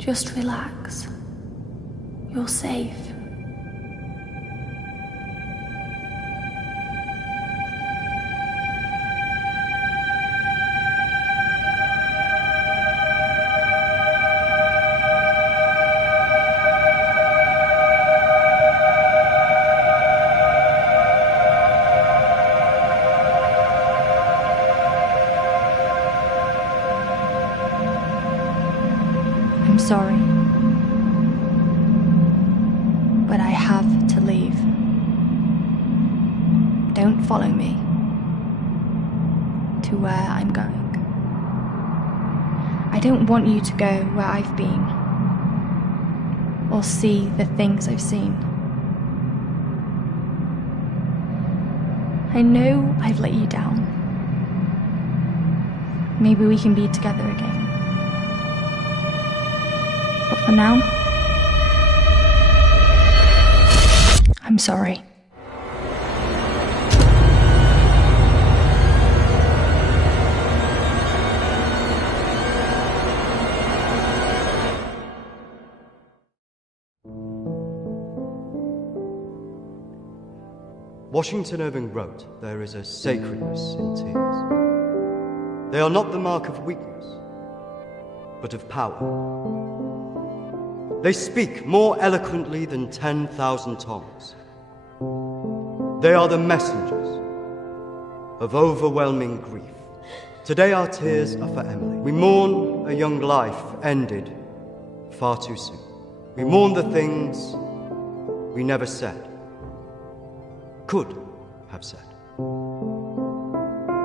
Just relax. You're safe. I'm sorry, but I have to leave. Don't follow me to where I'm going. I don't want you to go where I've been or see the things I've seen. I know I've let you down. Maybe we can be together again. But for now, I'm sorry. Washington Irving wrote, "There is a sacredness in tears. They are not the mark of weakness, but of power. They speak more eloquently than 10,000 tongues. They are the messengers of overwhelming grief. Today our tears are for Emily. We mourn a young life ended far too soon. We mourn the things we never said, could have said,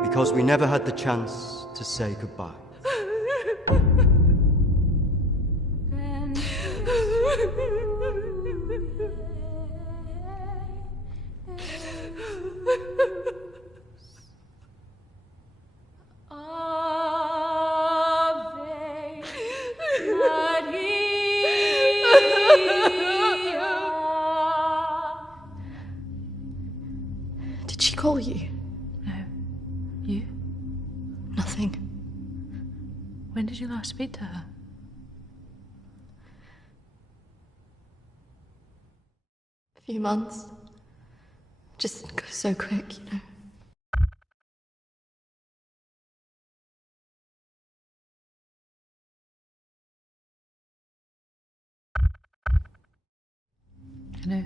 because we never had the chance to say goodbye. Did she call you? No. You? Nothing. When did you last speak to her? A few months. Just goes so quick, you know. I know.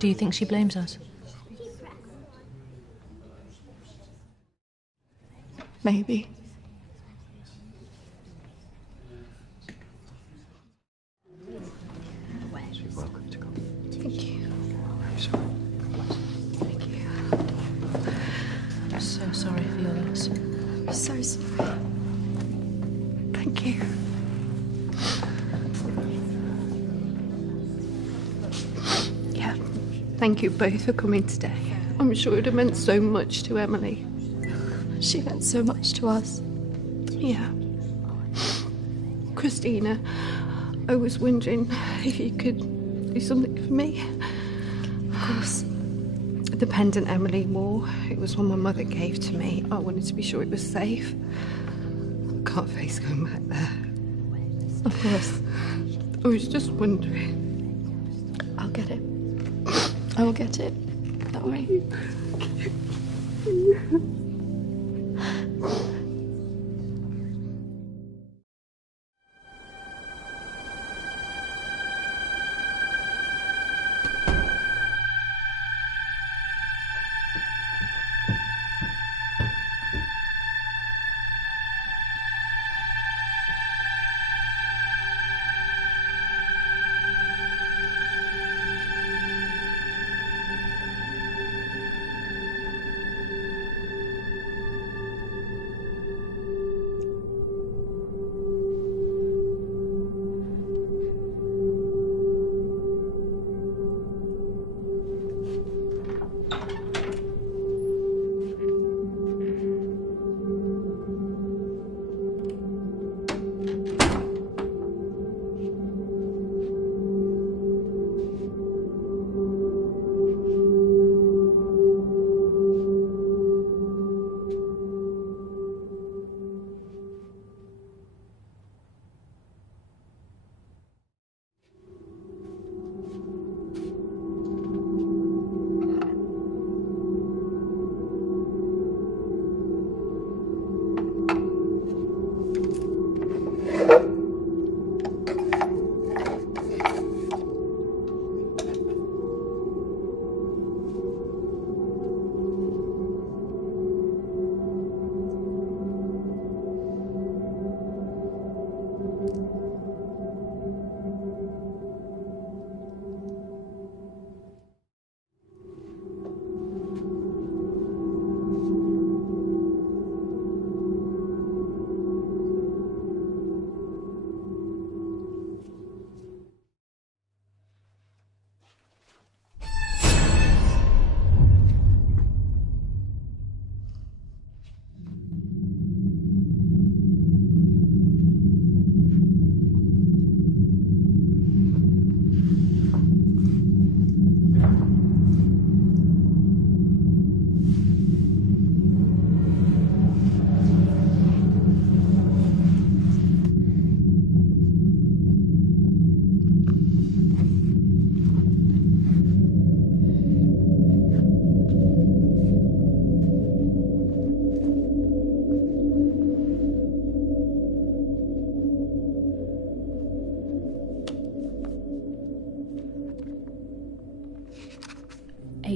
Do you think she blames us? Maybe. You're welcome to come. Thank you. I'm sorry. Thank you. I'm so sorry for your loss. I'm so sorry. Thank you. Yeah, thank you both for coming today. I'm sure it would have meant so much to Emily. She meant so much to us. Yeah. Christina, I was wondering if you could do something for me. Of course. The pendant Emily wore, it was one my mother gave to me. I wanted to be sure it was safe. I can't face going back there. Of course. I was just wondering. I'll get it. I will get it. Don't worry.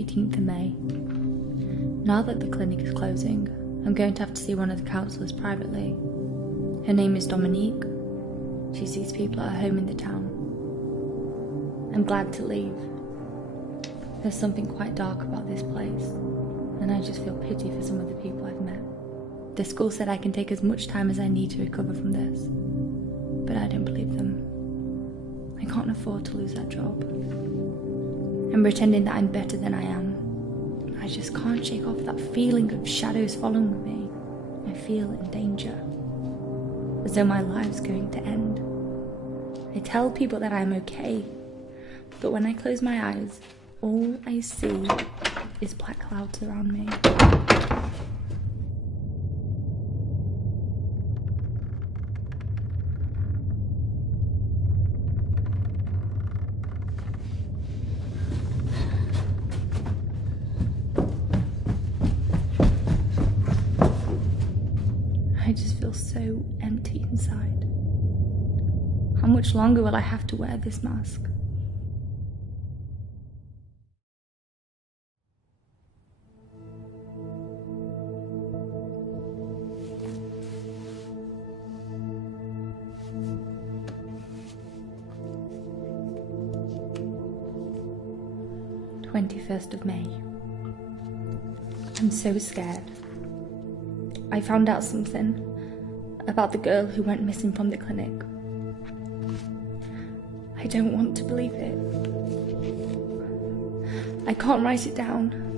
18th of May. Now that the clinic is closing, I'm going to have to see one of the counsellors privately. Her name is Dominique. She sees people at her home in the town. I'm glad to leave. There's something quite dark about this place, and I just feel pity for some of the people I've met. The school said I can take as much time as I need to recover from this, but I don't believe them. I can't afford to lose that job. I'm pretending that I'm better than I am. I just can't shake off that feeling of shadows following me. I feel in danger, as though my life's going to end. I tell people that I'm okay, but when I close my eyes, all I see is black clouds around me. I just feel so empty inside. How much longer will I have to wear this mask? of May. I'm so scared. I found out something about the girl who went missing from the clinic. I don't want to believe it. I can't write it down.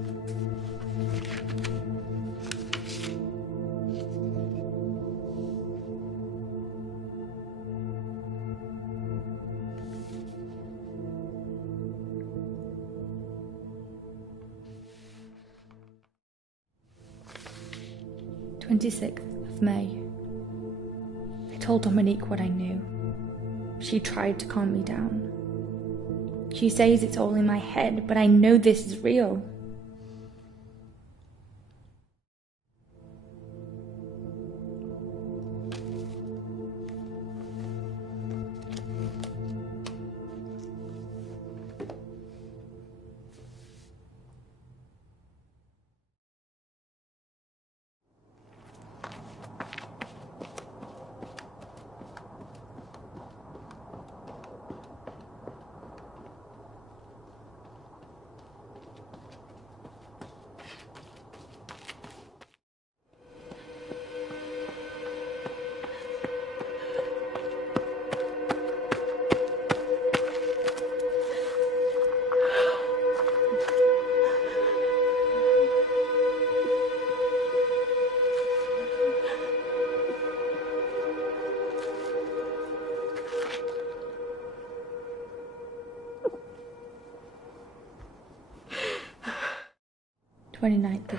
May. I told Dominique what I knew. She tried to calm me down. She says it's all in my head, but I know this is real.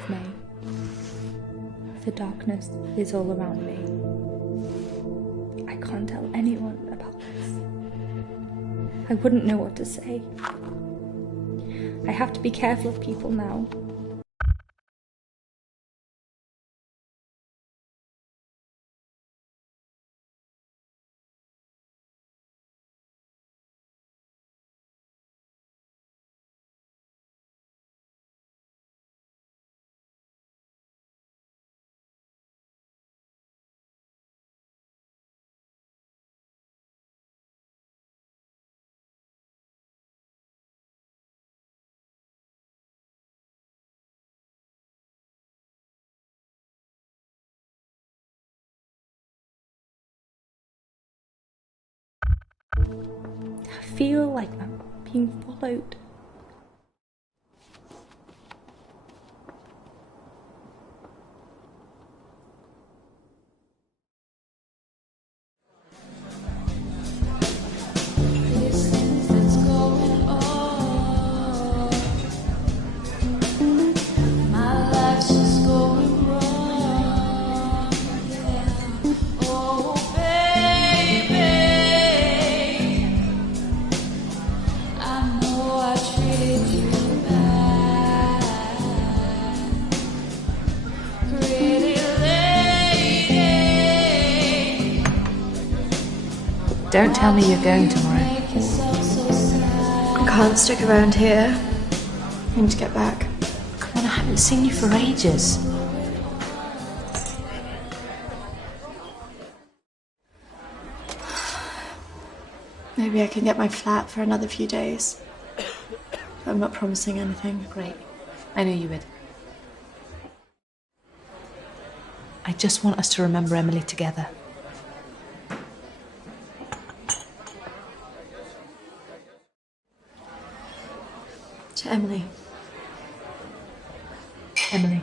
May. The darkness is all around me. I can't tell anyone about this. I wouldn't know what to say. I have to be careful of people now. I feel like I'm being followed. Don't tell me you're going tomorrow. I can't stick around here. I need to get back. Come on, I haven't seen you for ages. Maybe I can get my flat for another few days. I'm not promising anything. Great. I knew you would. I just want us to remember Emily together. To Emily. Emily.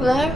Hello?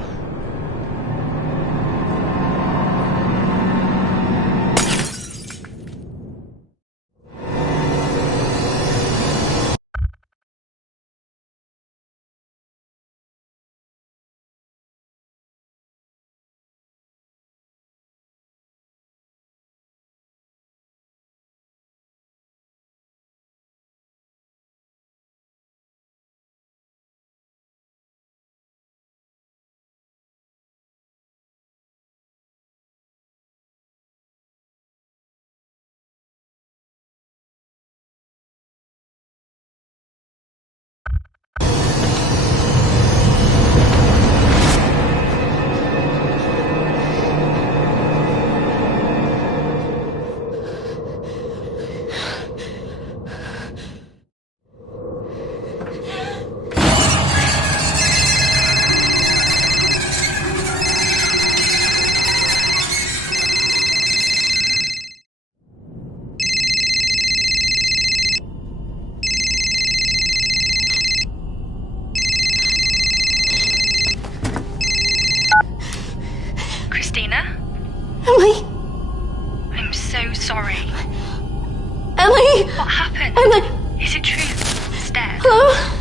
Christina? Emily! I'm so sorry. Emily! What happened? Emily! Is it true? It's dead. Hello?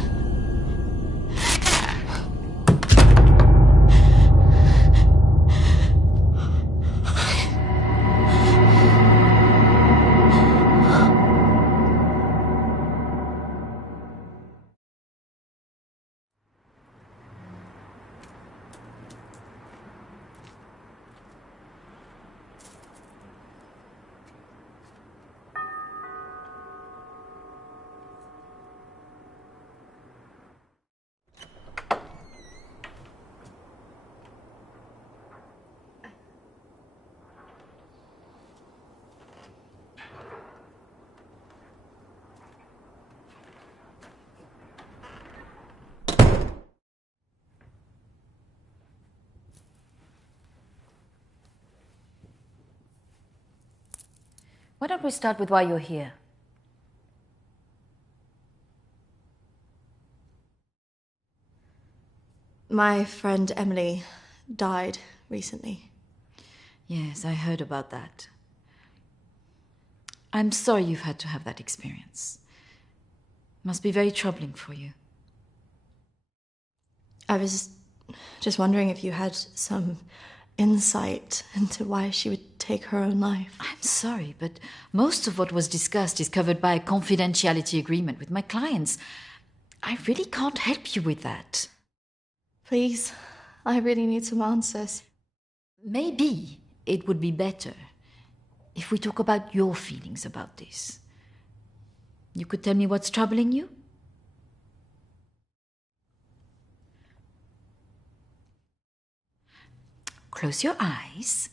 Why don't we start with why you're here? My friend Emily died recently. Yes, I heard about that. I'm sorry you've had to have that experience. Must be very troubling for you. I was just wondering if you had some insight into why she would take her own life. I'm sorry, but most of what was discussed is covered by a confidentiality agreement with my clients. I really can't help you with that. Please, I really need some answers. Maybe it would be better if we talk about your feelings about this. You could tell me what's troubling you? Close your eyes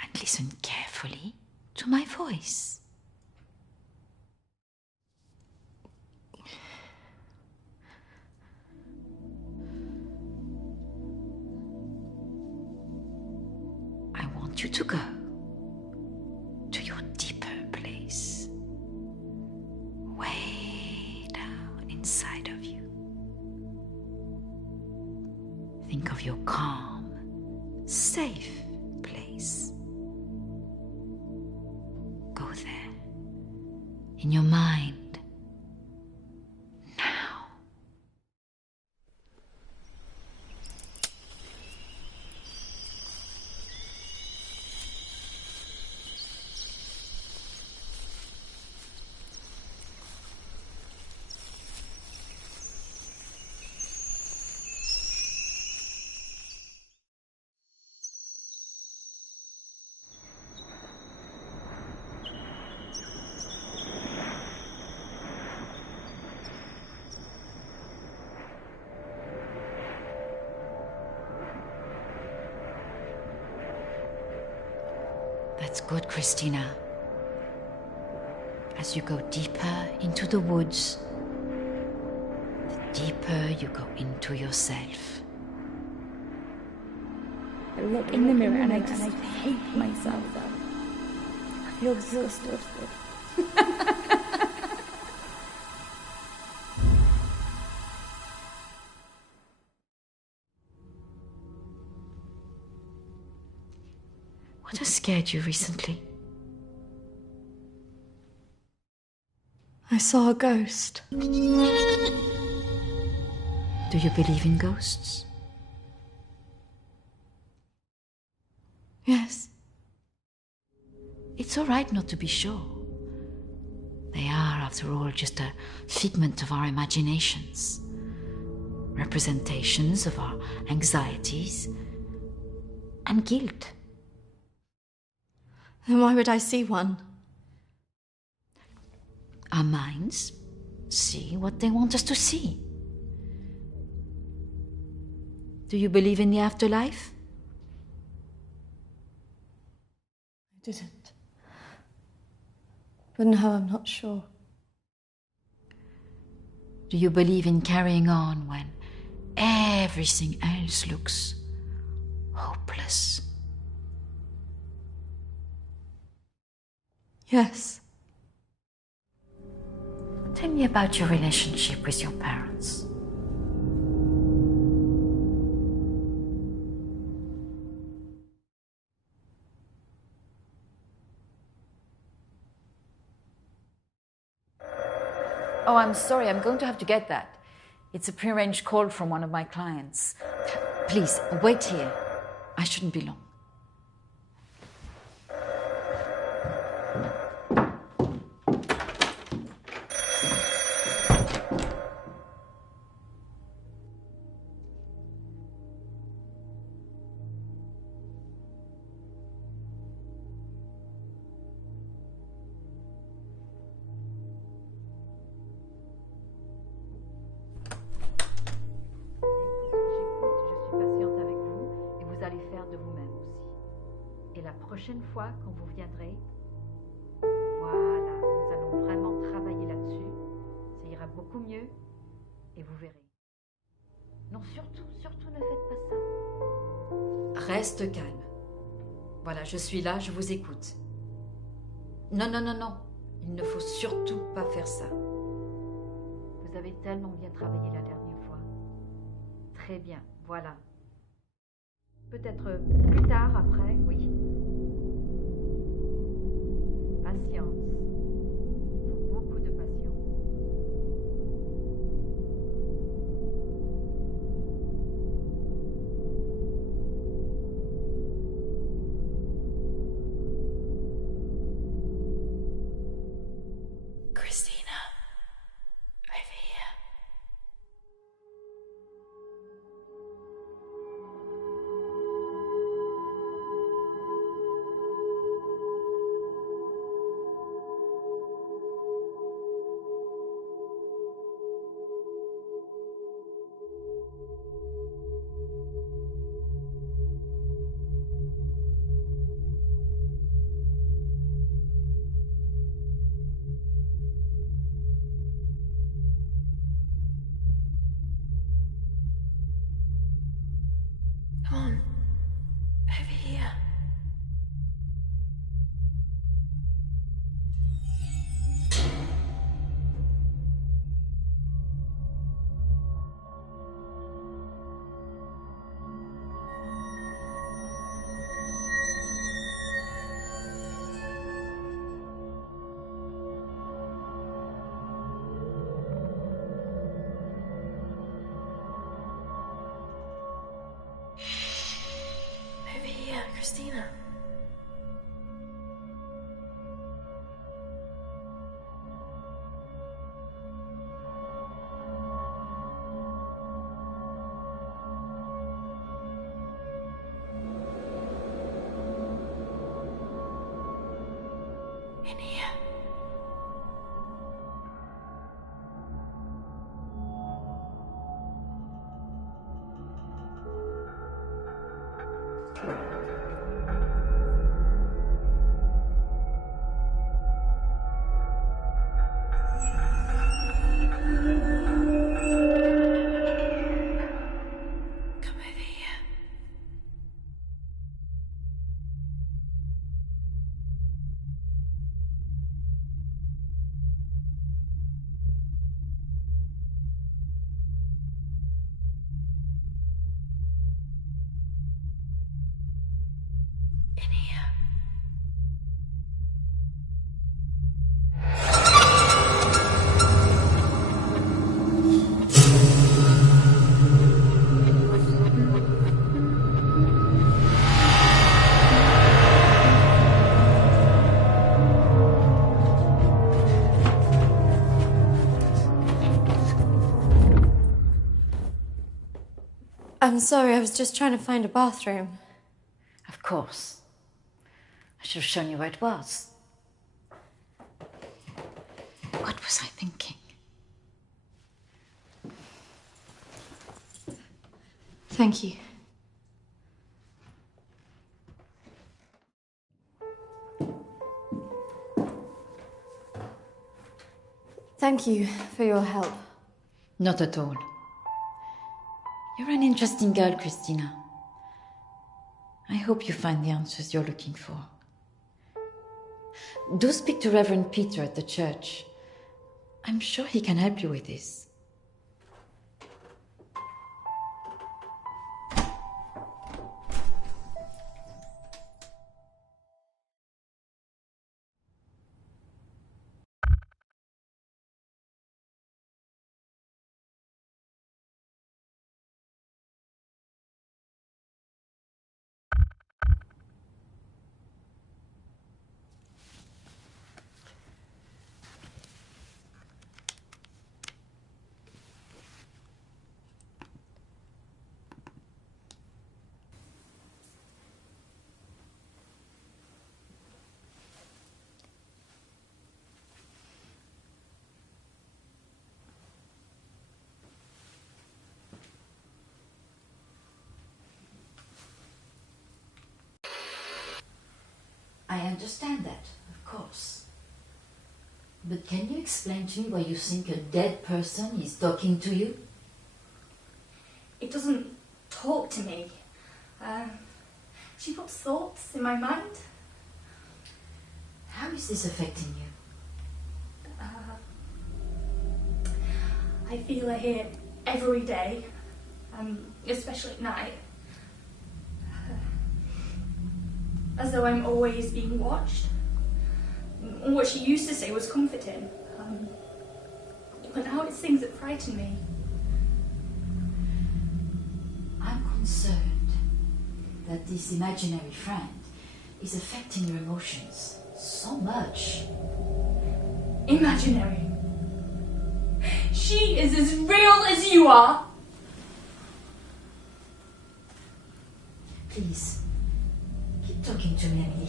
and listen carefully to my voice. I want you to go to your deeper place, way down inside of you. Think of your calm, safe place. Go there, in your mind, now. That's good, Christina. As you go deeper into the woods, the deeper you go into yourself. I look in the mirror and I just hate myself. I feel exhausted. What has scared you recently? I saw a ghost. Do you believe in ghosts? Yes. It's all right not to be sure. They are, after all, just a figment of our imaginations. Representations of our anxieties and guilt. Then why would I see one? Our minds see what they want us to see. Do you believe in the afterlife? I didn't. But now I'm not sure. Do you believe in carrying on when everything else looks hopeless? Yes. Tell me about your relationship with your parents. Oh, I'm sorry, I'm going to have to get that. It's a prearranged call from one of my clients. Please, wait here. I shouldn't be long. Prochaine fois, quand vous viendrez, voilà, nous allons vraiment travailler là-dessus. Ça ira beaucoup mieux et vous verrez. Non, surtout ne faites pas ça. Reste calme. Voilà, je suis là, je vous écoute. Non, non, non, non. Il ne faut surtout pas faire ça. Vous avez tellement bien travaillé la dernière fois. Très bien, voilà. Peut-être plus tard, après, oui. Patience. Il faut beaucoup de patience. Christina, over here. Come on, over here. Over here, Christina. In here. Come over here. In here. I'm sorry, I was just trying to find a bathroom. Of course. I should have shown you where it was. What was I thinking? Thank you. Thank you for your help. Not at all. You're an interesting girl, Christina. I hope you find the answers you're looking for. Do speak to Reverend Peter at the church. I'm sure he can help you with this. I understand that, of course. But can you explain to me why you think a dead person is talking to you? It doesn't talk to me. She puts thoughts in my mind. How is this affecting you? I feel it here every day, especially at night. As though I'm always being watched. What she used to say was comforting. But now it's things that frighten me. I'm concerned that this imaginary friend is affecting your emotions so much. Imaginary. She is as real as you are. Please, keep talking to me, Emily.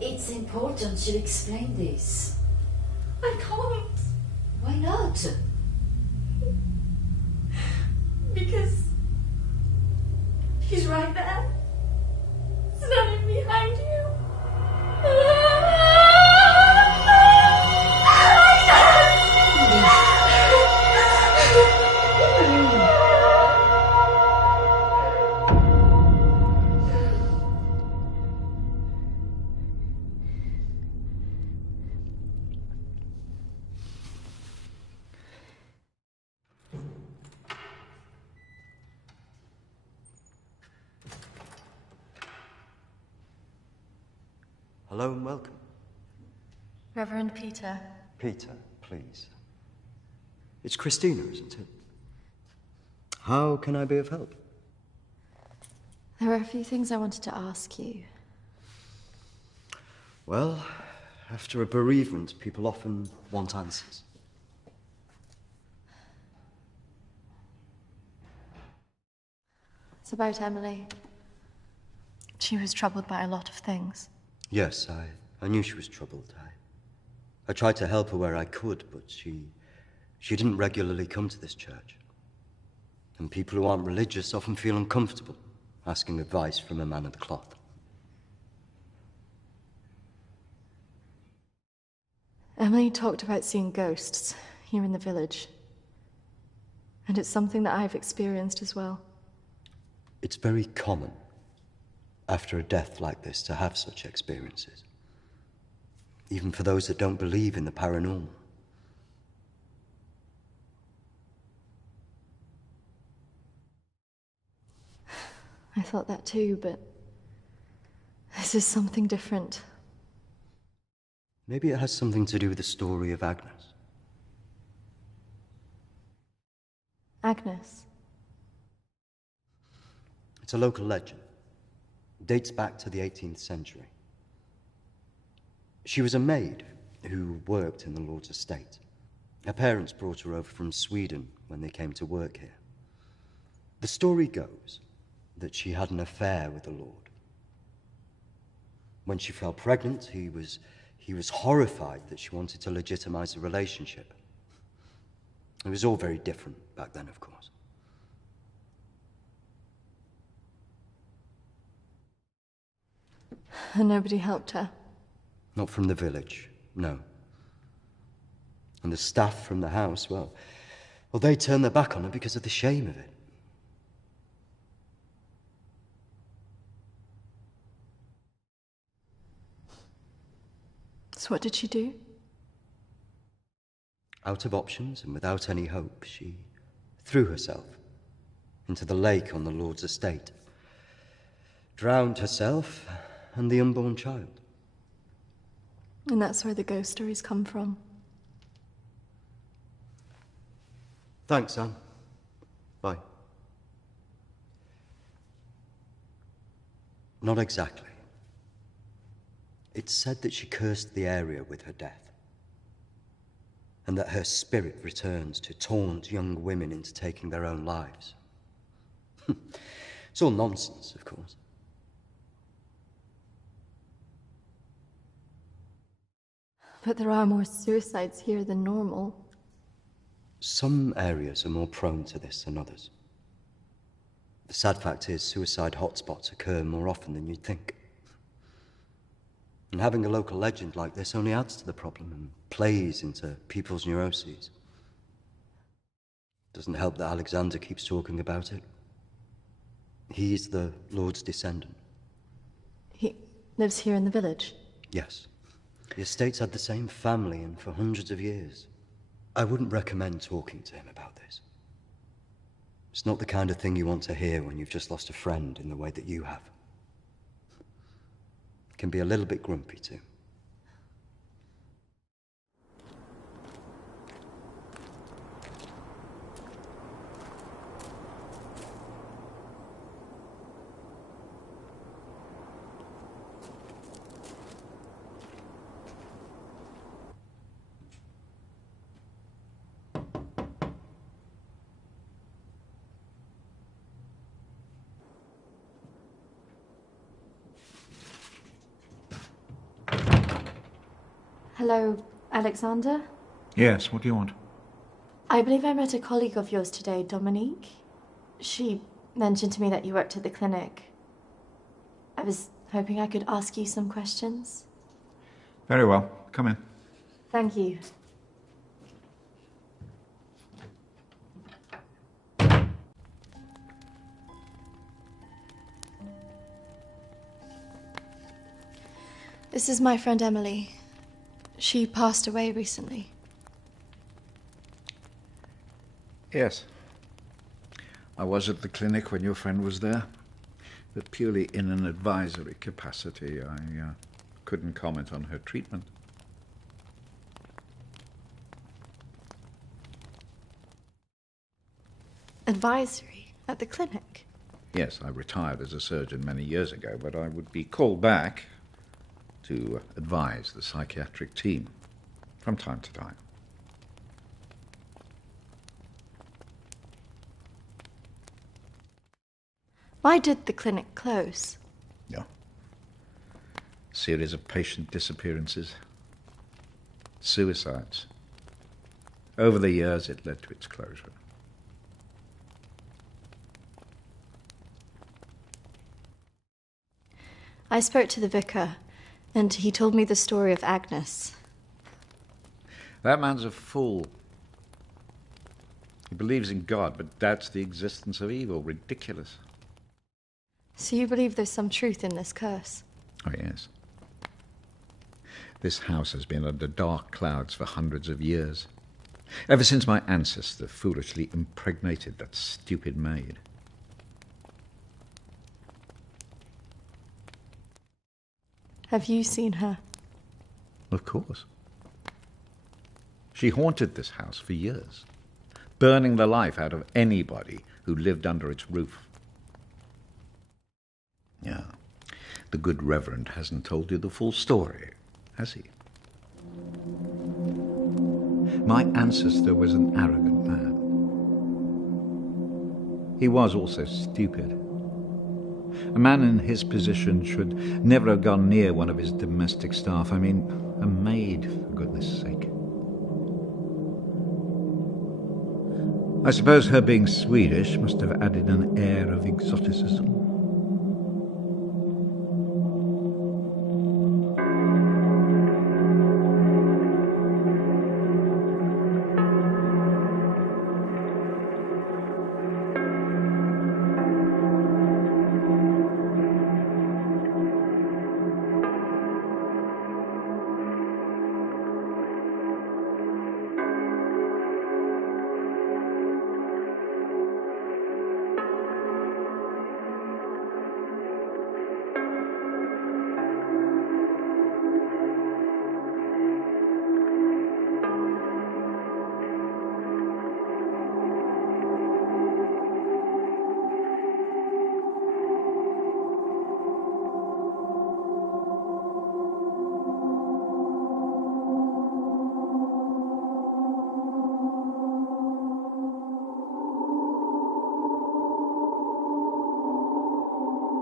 It's important you explain this. I can't. Why not? Because she's right there, standing behind you. Hello and welcome. Reverend Peter. Peter, please. It's Christina, isn't it? How can I be of help? There are a few things I wanted to ask you. Well, after a bereavement, people often want answers. It's about Emily. She was troubled by a lot of things. Yes, I knew she was troubled. I tried to help her where I could, but she didn't regularly come to this church. And people who aren't religious often feel uncomfortable asking advice from a man of the cloth. Emily talked about seeing ghosts here in the village. And it's something that I've experienced as well. It's very common after a death like this to have such experiences, even for those that don't believe in the paranormal. I thought that too, but this is something different. Maybe it has something to do with the story of Agnes. Agnes. It's a local legend. It dates back to the 18th century. She was a maid who worked in the Lord's estate. Her parents brought her over from Sweden when they came to work here. The story goes that she had an affair with the Lord. When she fell pregnant, he was horrified that she wanted to legitimize the relationship. It was all very different back then, of course. And nobody helped her. Not from the village, no. And the staff from the house, well, they turned their back on her because of the shame of it. So what did she do? Out of options and without any hope, she threw herself into the lake on the Lord's estate, drowned herself and the unborn child. And that's where the ghost stories come from. Thanks, Anne. Bye. Not exactly. It's said that she cursed the area with her death, and that her spirit returns to taunt young women into taking their own lives. It's all nonsense, of course. But there are more suicides here than normal. Some areas are more prone to this than others. The sad fact is, suicide hotspots occur more often than you'd think. And having a local legend like this only adds to the problem and plays into people's neuroses. Doesn't help that Alexander keeps talking about it. He's the Lord's descendant. Lives here in the village? Yes. The estate's had the same family and for hundreds of years. I wouldn't recommend talking to him about this. It's not the kind of thing you want to hear when you've just lost a friend in the way that you have. Can be a little bit grumpy too. Hello, Alexander? Yes, what do you want? I believe I met a colleague of yours today, Dominique. She mentioned to me that you worked at the clinic. I was hoping I could ask you some questions. Very well. Come in. Thank you. This is my friend Emily. She passed away recently. Yes. I was at the clinic when your friend was there, but purely in an advisory capacity. I couldn't comment on her treatment. Advisory? At the clinic? Yes, I retired as a surgeon many years ago, but I would be called back to advise the psychiatric team from time to time. Why did the clinic close? Yeah. Series of patient disappearances. Suicides. Over the years, it led to its closure. I spoke to the vicar, and he told me the story of Agnes. That man's a fool. He believes in God, but doubts the existence of evil. Ridiculous. So you believe there's some truth in this curse? Oh, yes. This house has been under dark clouds for hundreds of years. Ever since my ancestor foolishly impregnated that stupid maid. Have you seen her? Of course. She haunted this house for years, burning the life out of anybody who lived under its roof. Yeah, the good Reverend hasn't told you the full story, has he? My ancestor was an arrogant man. He was also stupid. A man in his position should never have gone near one of his domestic staff. I mean, a maid, for goodness sake. I suppose her being Swedish must have added an air of exoticism.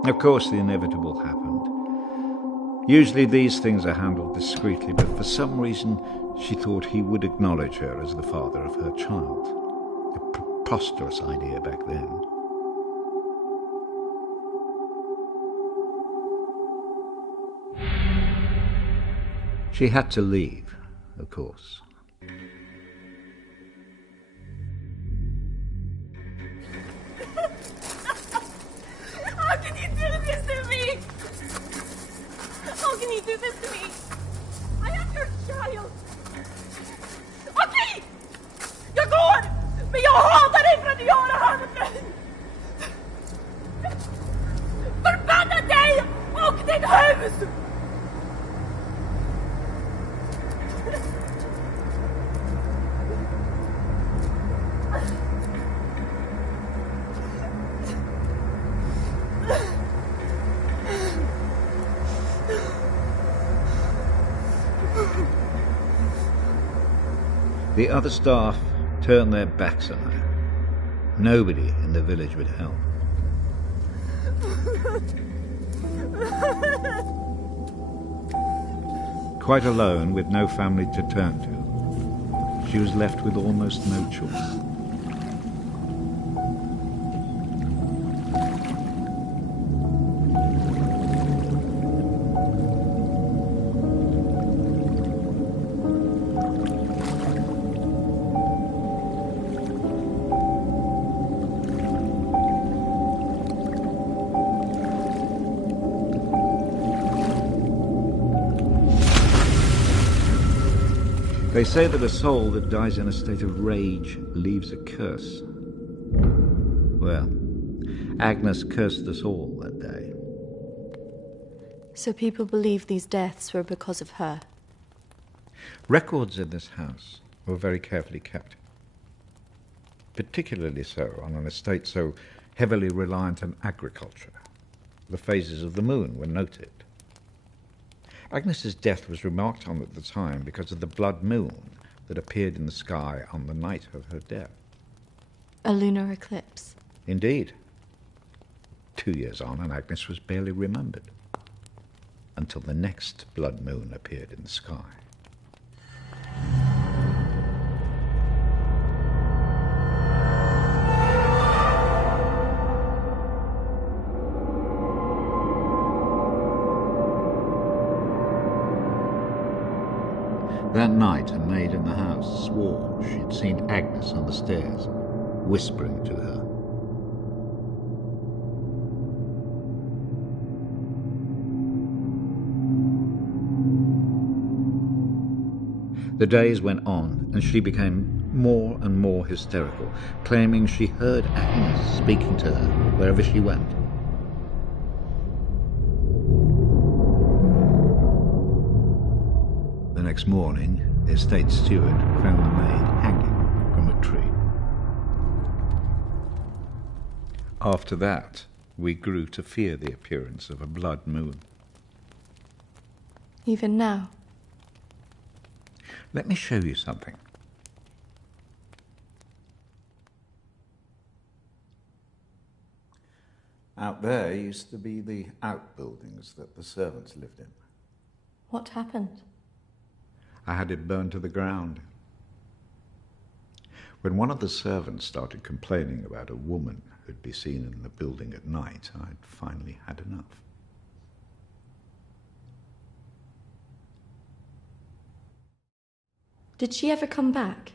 Of course, the inevitable happened. Usually these things are handled discreetly, but for some reason she thought he would acknowledge her as the father of her child. A preposterous idea back then. She had to leave, of course. How can you do this to me? The other staff turned their backs on her. Nobody in the village would help. Quite alone, with no family to turn to, she was left with almost no choice. They say that a soul that dies in a state of rage leaves a curse. Well, Agnes cursed us all that day. So people believe these deaths were because of her? Records in this house were very carefully kept. Particularly so on an estate so heavily reliant on agriculture. The phases of the moon were noted. Agnes's death was remarked on at the time because of the blood moon that appeared in the sky on the night of her death. A lunar eclipse? Indeed. 2 years on, and Agnes was barely remembered, until the next blood moon appeared in the sky. That night, a maid in the house swore she'd seen Agnes on the stairs, whispering to her. The days went on, and she became more and more hysterical, claiming she heard Agnes speaking to her wherever she went. The next morning, the estate steward found the maid hanging from a tree. After that, we grew to fear the appearance of a blood moon. Even now? Let me show you something. Out there used to be the outbuildings that the servants lived in. What happened? I had it burned to the ground. When one of the servants started complaining about a woman who'd be seen in the building at night, I'd finally had enough. Did she ever come back?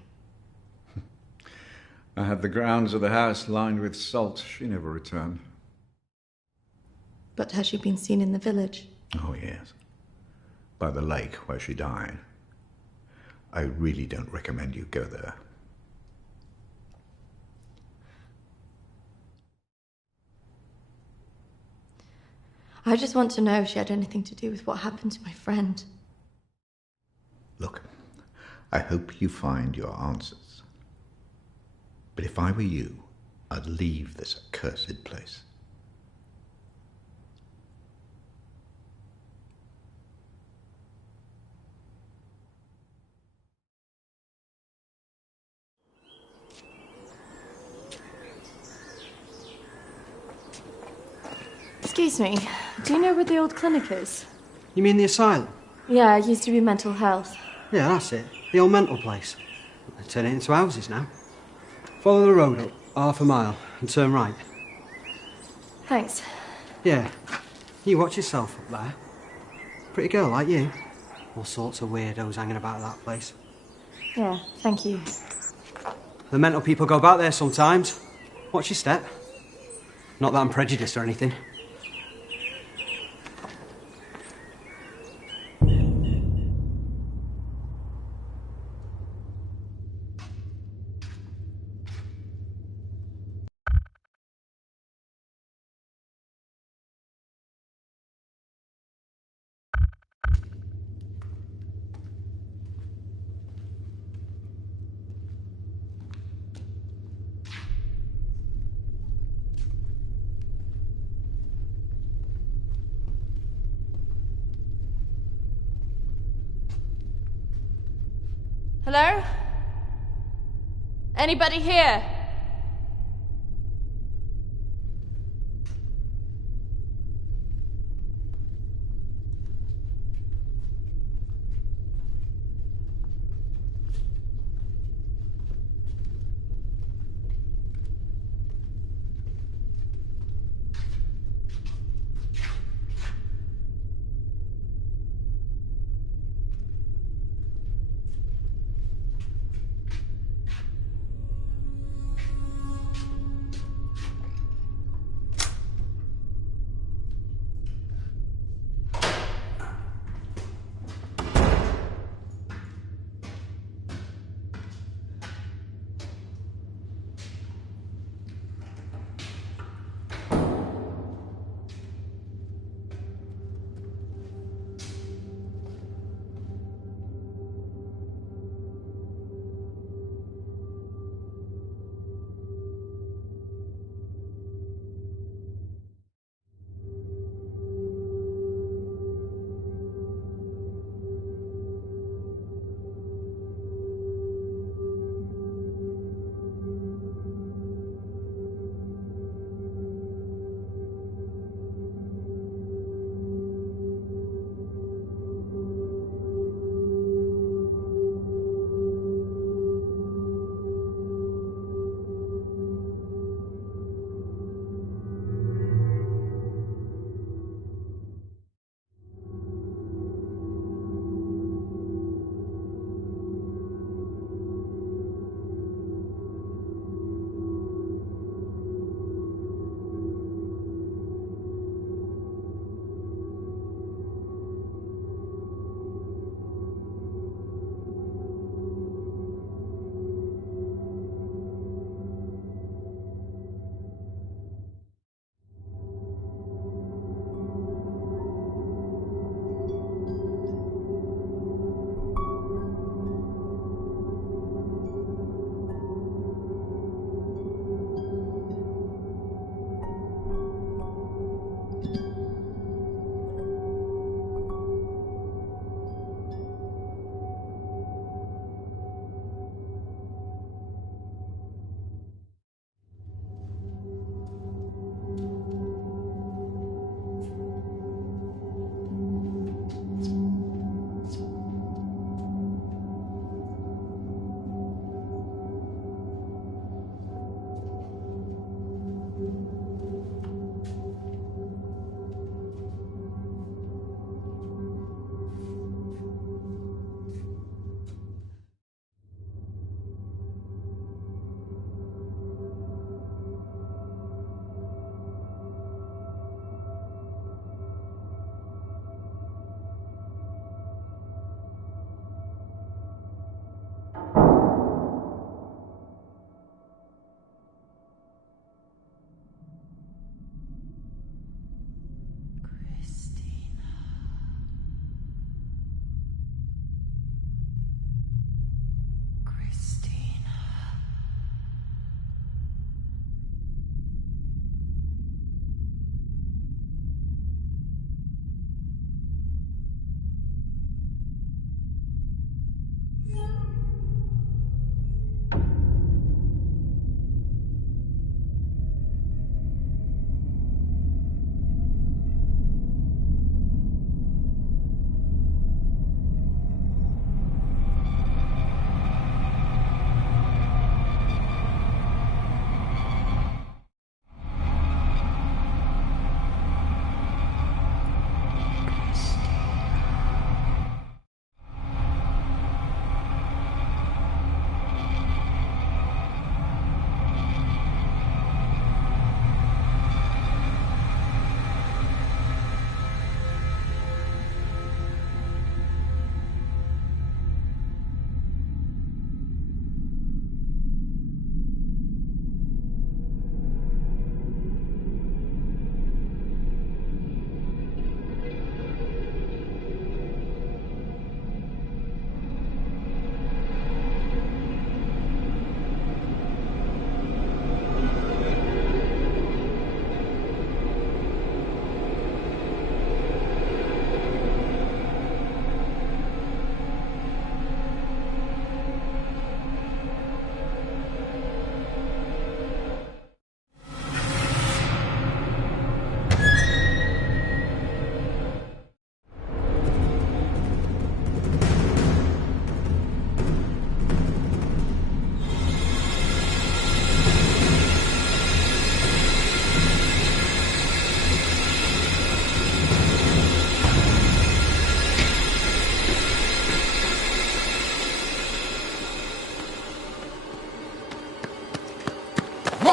I had the grounds of the house lined with salt. She never returned. But has she been seen in the village? Oh, yes. By the lake where she died. I really don't recommend you go there. I just want to know if she had anything to do with what happened to my friend. Look, I hope you find your answers. But if I were you, I'd leave this accursed place. Excuse me, do you know where the old clinic is? You mean the asylum? Yeah, it used to be mental health. Yeah, that's it. The old mental place. They turn it into houses now. Follow the road up half a mile and turn right. Thanks. Yeah. You watch yourself up there. Pretty girl like you. All sorts of weirdos hanging about that place. Yeah, thank you. The mental people go about there sometimes. Watch your step. Not that I'm prejudiced or anything. Hello? Anybody here?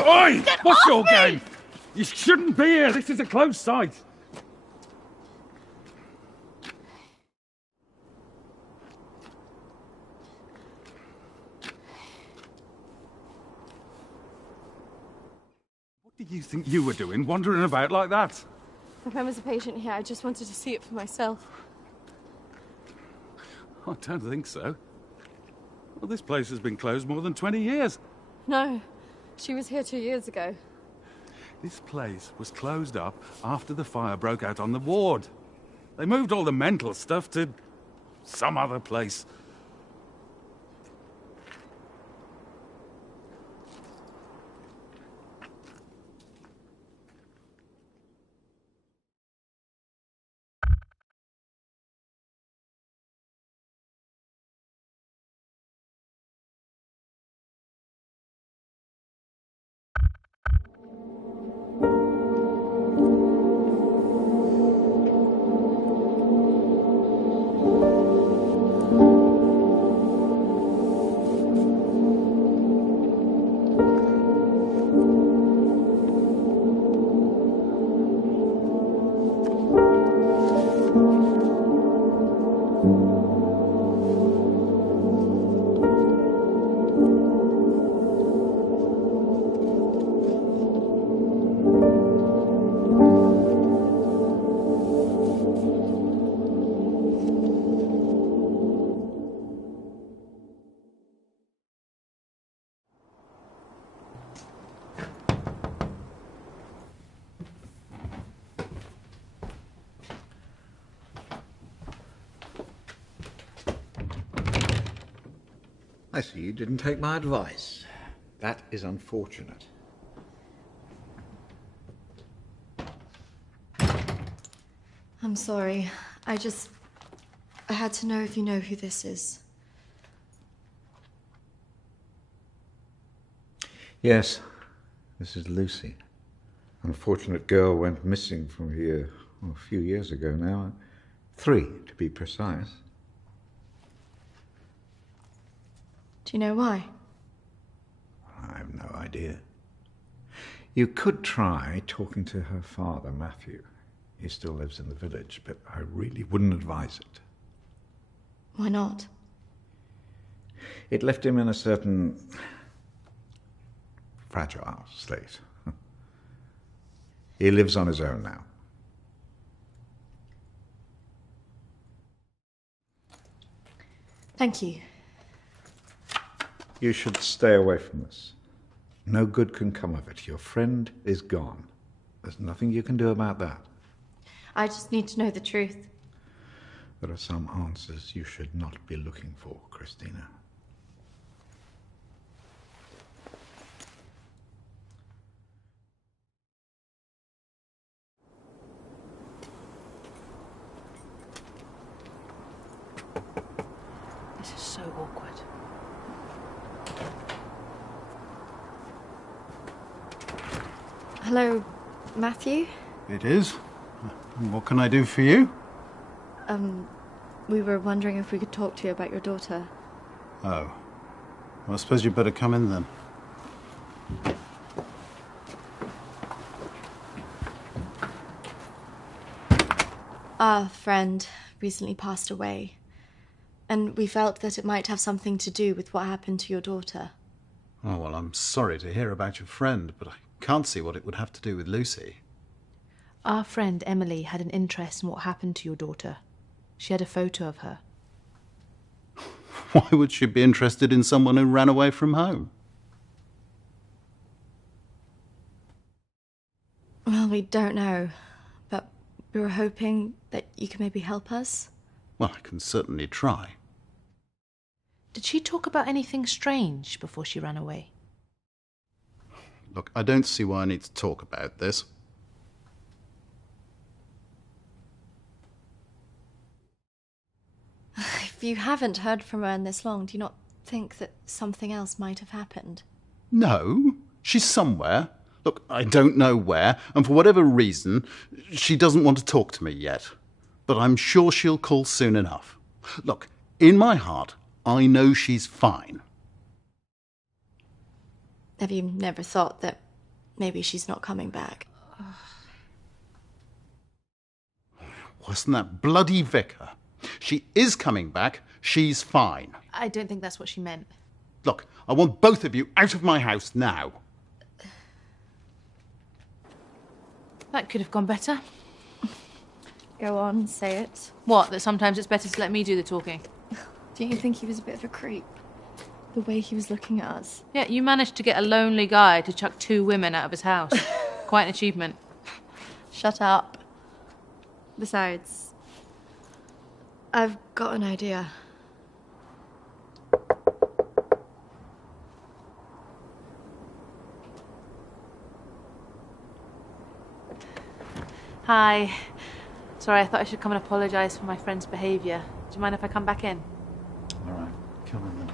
Oi! What's your game? You shouldn't be here. This is a closed site. What do you think you were doing, wandering about like that? If I was a patient here, I just wanted to see it for myself. I don't think so. Well, this place has been closed more than 20 years. No, she was here 2 years ago. This place was closed up after the fire broke out on the ward. They moved all the mental stuff to some other place. I see you didn't take my advice. That is unfortunate. I'm sorry. I had to know if you know who this is. Yes, this is Lucy. Unfortunate girl went missing from here a few years ago now. 3, to be precise. Do you know why? I have no idea. You could try talking to her father, Matthew. He still lives in the village, but I really wouldn't advise it. Why not? It left him in a certain fragile state. He lives on his own now. Thank you. You should stay away from this. No good can come of it. Your friend is gone. There's nothing you can do about that. I just need to know the truth. There are some answers you should not be looking for, Christina. This is so awkward. Hello, Matthew? It is. What can I do for you? We were wondering if we could talk to you about your daughter. Oh. Well, I suppose you'd better come in then. Our friend recently passed away, and we felt that it might have something to do with what happened to your daughter. Oh, well, I'm sorry to hear about your friend, but I can't see what it would have to do with Lucy. Our friend Emily had an interest in what happened to your daughter. She had a photo of her. Why would she be interested in someone who ran away from home? Well, we don't know, but we were hoping that you could maybe help us. Well, I can certainly try. Did she talk about anything strange before she ran away? Look, I don't see why I need to talk about this. If you haven't heard from her in this long, do you not think that something else might have happened? No, she's somewhere. Look, I don't know where, and for whatever reason, she doesn't want to talk to me yet. But I'm sure she'll call soon enough. Look, in my heart, I know she's fine. Have you never thought that maybe she's not coming back. Wasn't that bloody vicar? She is coming back. She's fine. I don't think that's what she meant. Look, I want both of you out of my house now. That could have gone better. Go on, say it. What, that sometimes it's better to let me do the talking? Don't you think he was a bit of a creep? The way he was looking at us. Yeah, you managed to get a lonely guy to chuck 2 women out of his house. Quite an achievement. Shut up. Besides, I've got an idea. Hi. Sorry, I thought I should come and apologise for my friend's behaviour. Do you mind if I come back in? All right, come in then.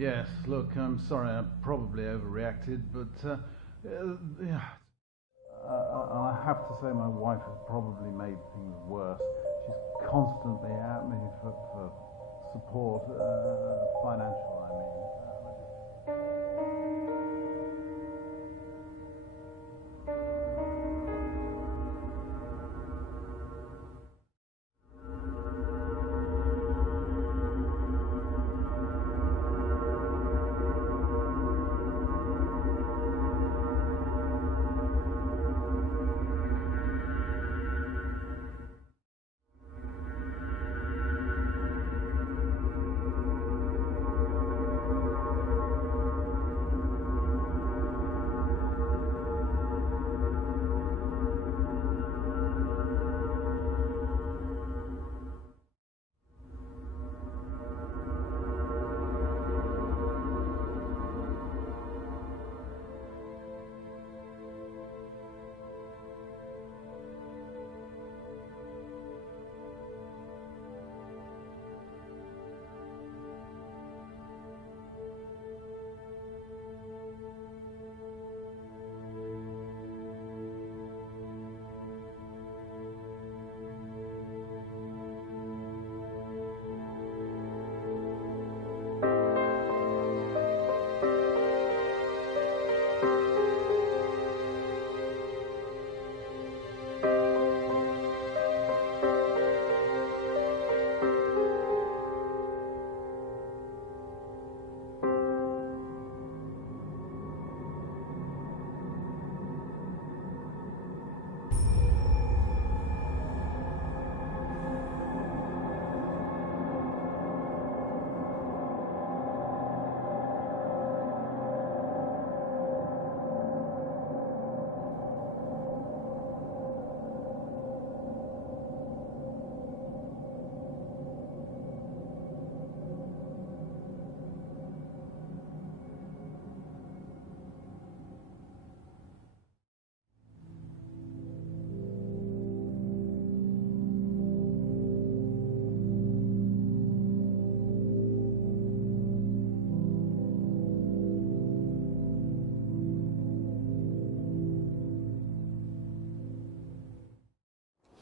Yes, look, I'm sorry, I probably overreacted, but yeah, I have to say my wife has probably made things worse. She's constantly at me for support, financial, I mean.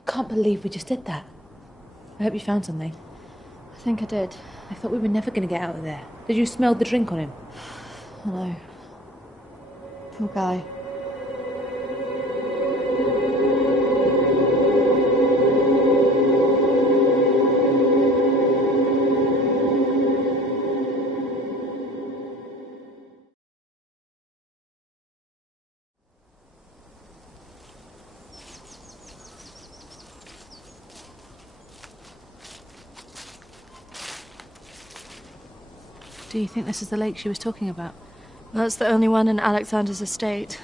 Can't believe we just did that. I hope you found something. I think I did. I thought we were never going to get out of there. Did you smell the drink on him? No. Poor guy. Do you think this is the lake she was talking about? That's the only one in Alexander's estate,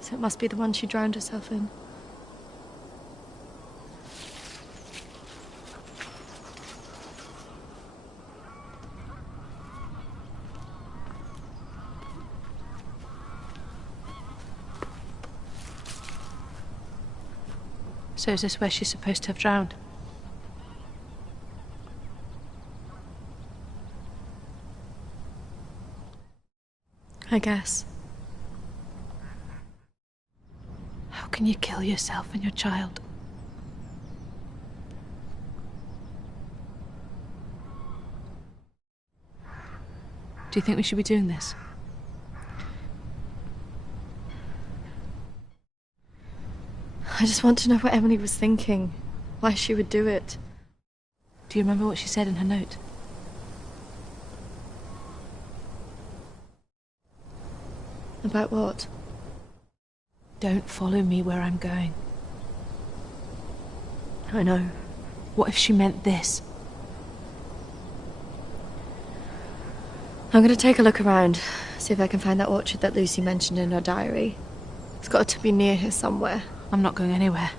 so it must be the one she drowned herself in. So is this where she's supposed to have drowned? I guess. How can you kill yourself and your child? Do you think we should be doing this? I just want to know what Emily was thinking. Why she would do it. Do you remember what she said in her note? About what? Don't follow me where I'm going. I know. What if she meant this? I'm going to take a look around, see if I can find that orchard that Lucy mentioned in her diary. It's got to be near here somewhere. I'm not going anywhere.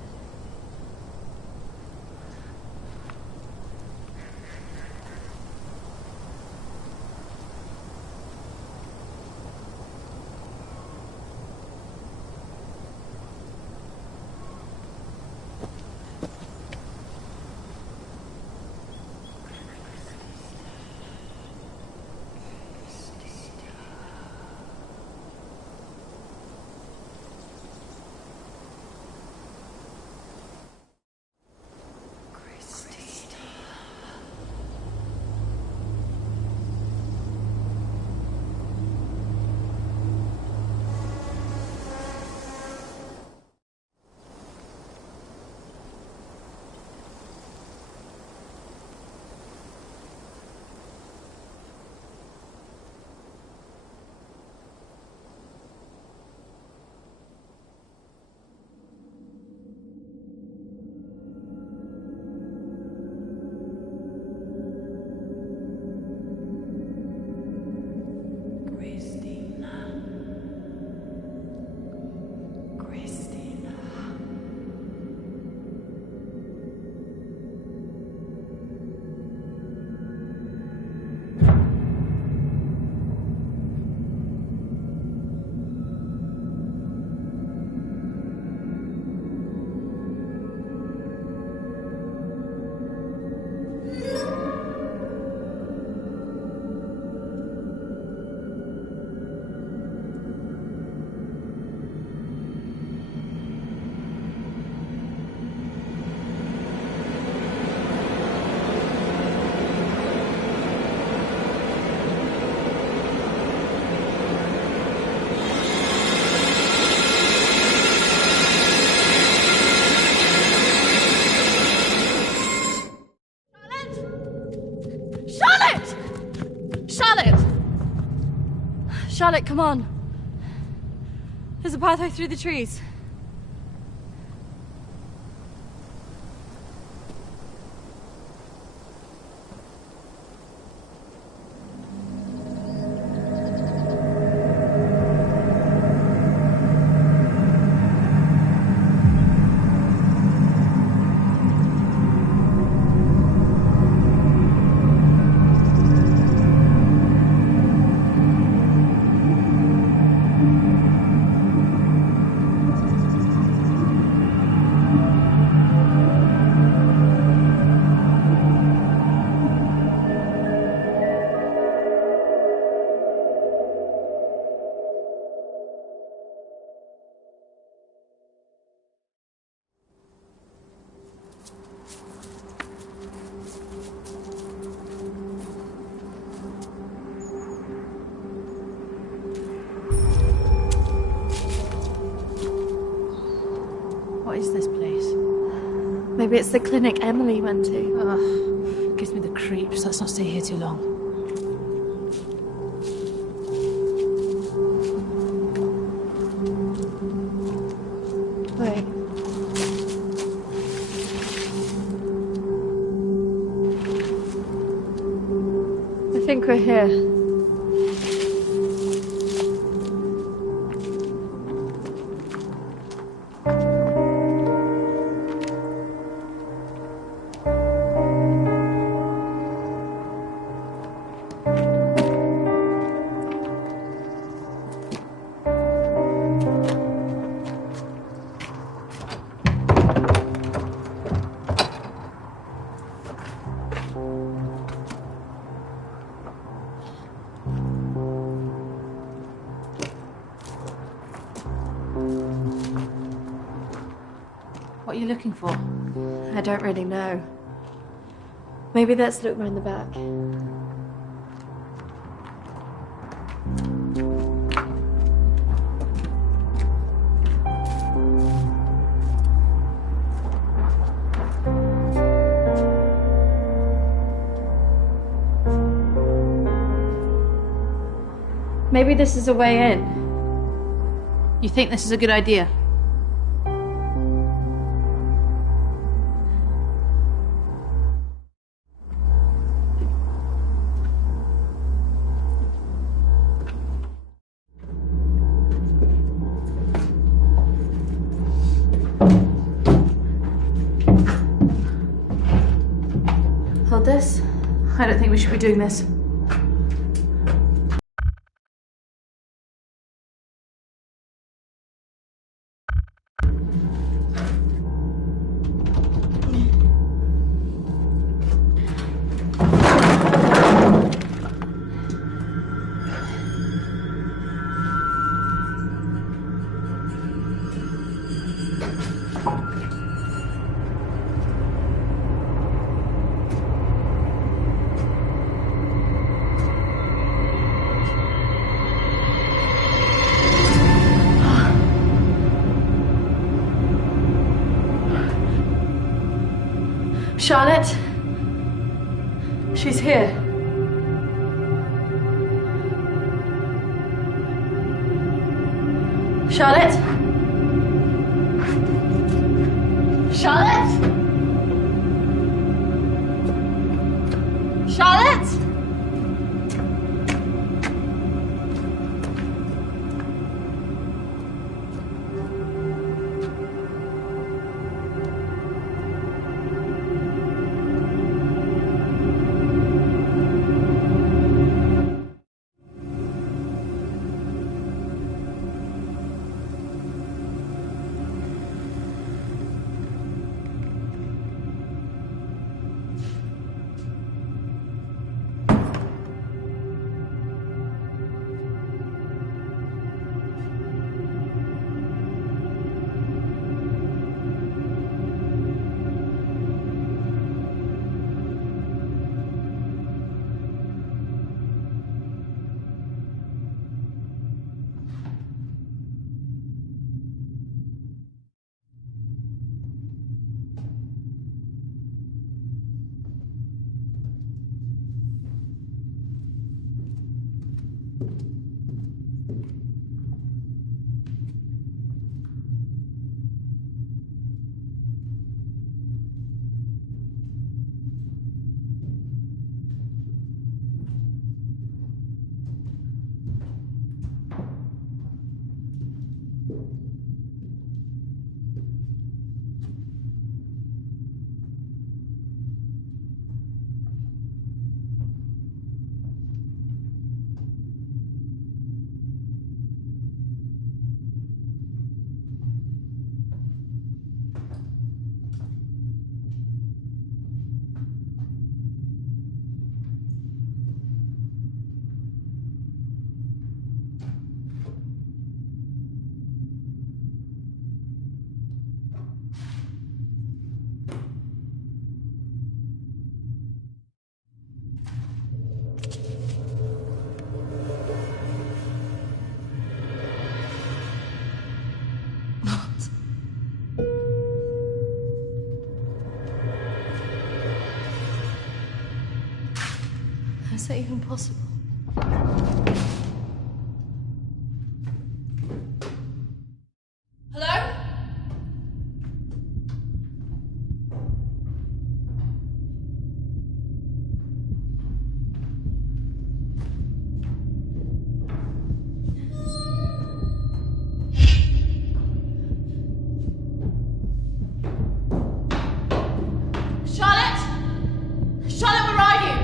Charlotte, come on. There's a pathway through the trees. What is this place? Maybe it's the clinic Emily went to. Ugh, gives me the creeps. Let's not stay here too long. Wait. I think we're here. looking for? I don't really know. Maybe let's look round the back. Maybe this is a way in. You think this is a good idea? Hold this. I don't think we should be doing this. Charlotte? She's here. Charlotte? Charlotte? Charlotte? Is that even possible? Hello? Charlotte? Charlotte, where are you?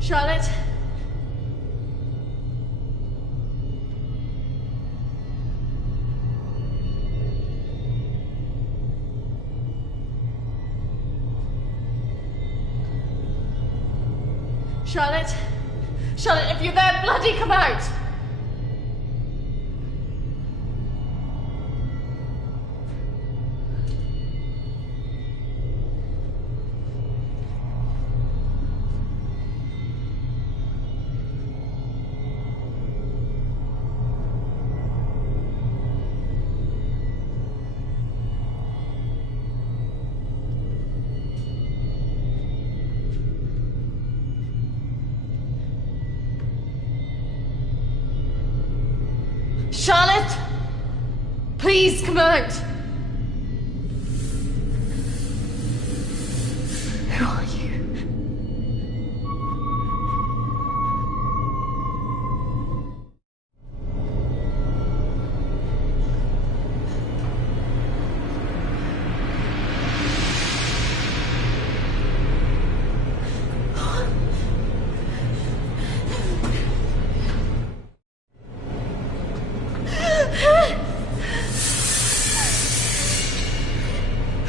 Charlotte? Charlotte? Charlotte, if you're there, bloody come out! Charlotte! Please come out! Who are you?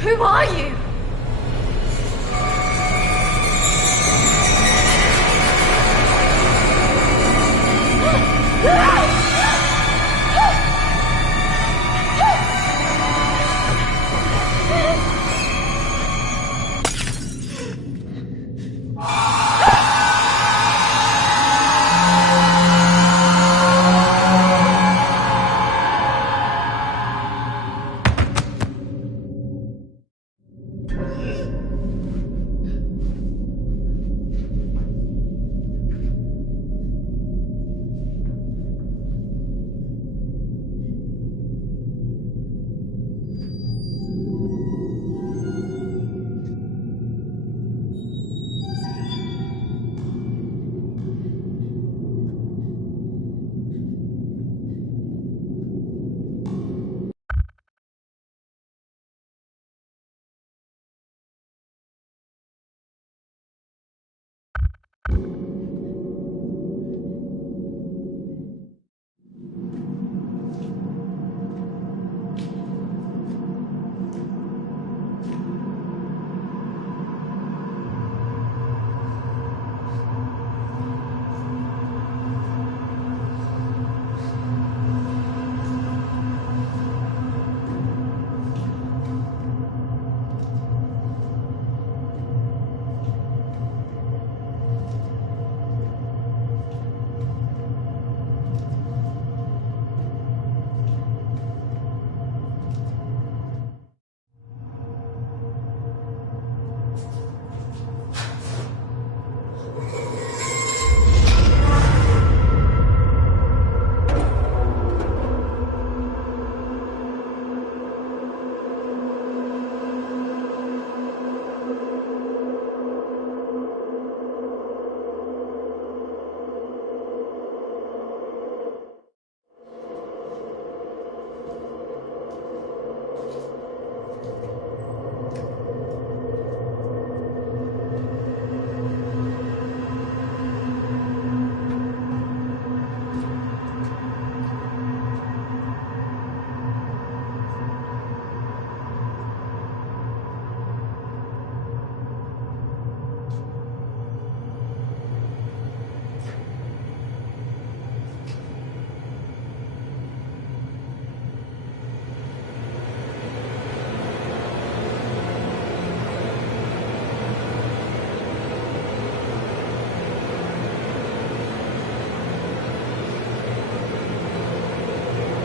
Who are you?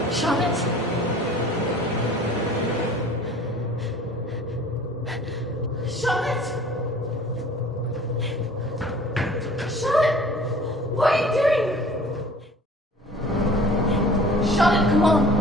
Charlotte? Charlotte? Charlotte? What are you doing? Charlotte, come on.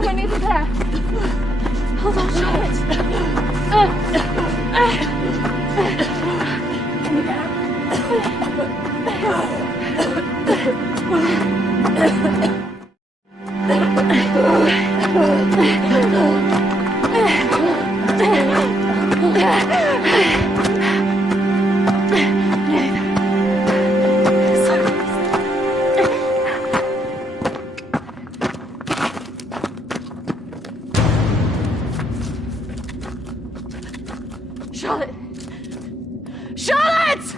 We're nearly there. Hold on, Charlotte! Charlotte! Charlotte!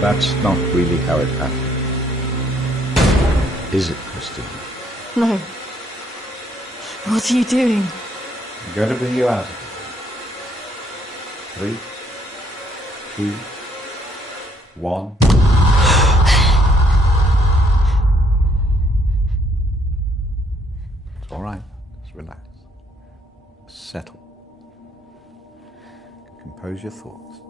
That's not really how it happened. Is it, Christine? No. What are you doing? I'm going to bring you out of it. 3, 2, 1. It's all right. Just relax. Settle. Compose your thoughts.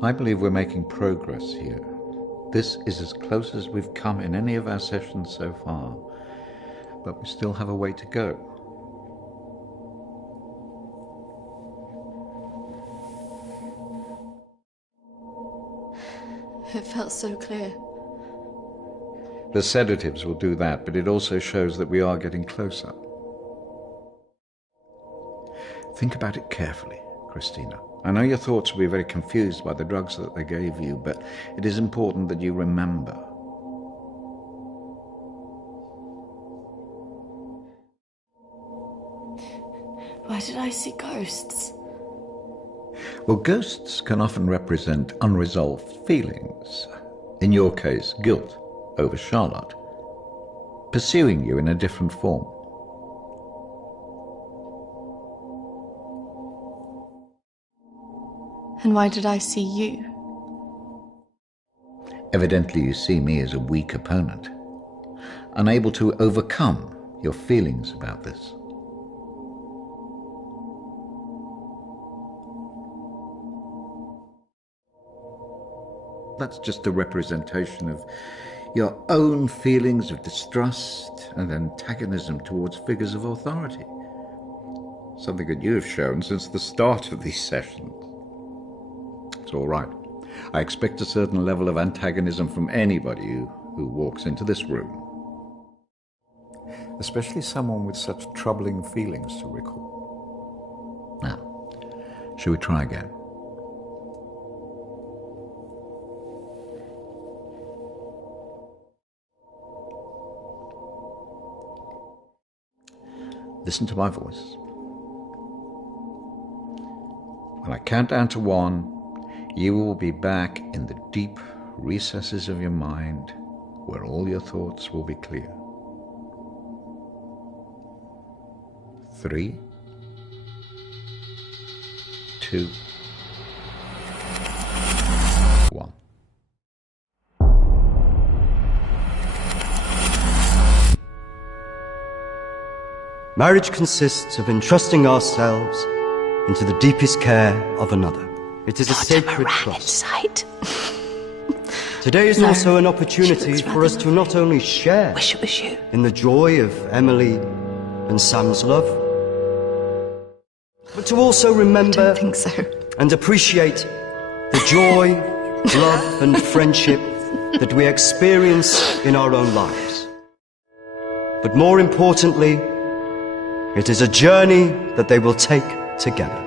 I believe we're making progress here. This is as close as we've come in any of our sessions so far, but we still have a way to go. It felt so clear. The sedatives will do that, but it also shows that we are getting closer. Think about it carefully, Christina. I know your thoughts will be very confused by the drugs that they gave you, but it is important that you remember. Why did I see ghosts? Well, ghosts can often represent unresolved feelings. In your case, guilt over Charlotte, pursuing you in a different form. And why did I see you? Evidently you see me as a weak opponent, unable to overcome your feelings about this. That's just a representation of your own feelings of distrust and antagonism towards figures of authority. Something that you have shown since the start of these sessions. It's all right. I expect a certain level of antagonism from anybody who walks into this room. Especially someone with such troubling feelings to recall. Now, shall we try again? Listen to my voice. When I count down to 1, you will be back in the deep recesses of your mind where all your thoughts will be clear. 3, 2, 1. Marriage consists of entrusting ourselves into the deepest care of another. It is a sacred trust. Sight. Today is also an opportunity for us to not only share Wish it was you. in the joy of Emily and Sam's love, but to also remember I don't think so. and appreciate the joy, love and friendship that we experience in our own lives. But more importantly, it is a journey that they will take together.